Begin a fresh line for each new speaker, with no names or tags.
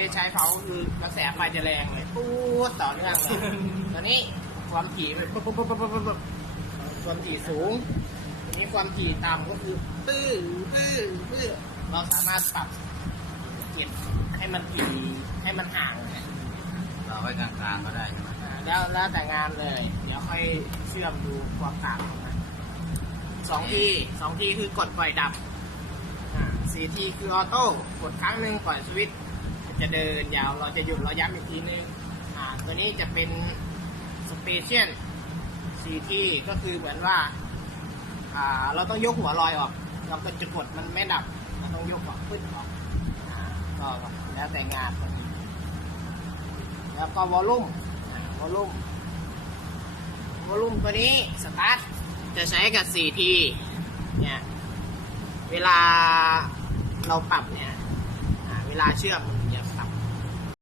ได้ใช้เผาคือกระแสไฟจะแรงเลยปูดต่อเนื่องเลยตอนนี้ความถี่มันปุ๊บปุ๊บปุ๊บปุ๊บปุ๊บปุ๊บความถี่สูงทีนี้ความถี่ต่ำก็คือตื้อตื้อตื้อเราสามารถปรับเก็บให้มันถี่ให้มันห่างเนี่ย
เราไว้กลางๆก็ได้ใช่ไหม
อ่าแล้วแล้วแต่งานเลย เดี๋ยวค่อยเชื่อมดูความต่างของมันสองทีสองทีคือกดปล่อยดับอ่าสี่ทีคือออโต้กดครั้งหนึ่งปล่อยสวิตช์มัน จะเดินยาวเราจะหยุดเราย้ำอีกทีนึงอ่าตัวนี้จะเป็นสเปเชียลสีทีก็คือเหมือนว่าอ่า เราต้องยกหัวลอยออก เราก็จะกดมันไม่ดับเราต้องยกออกขึ้นออกอ่าก็แล้วแต่งานตัวนี้แล้วก็วอลลุ่มวอลลุ่มวอลลุ่มตัวนี้สตาร์ทจะใช้กับ4ทีเนี่ยเวลาเราปรับเนี่ยอ่าเวลาเชื่อม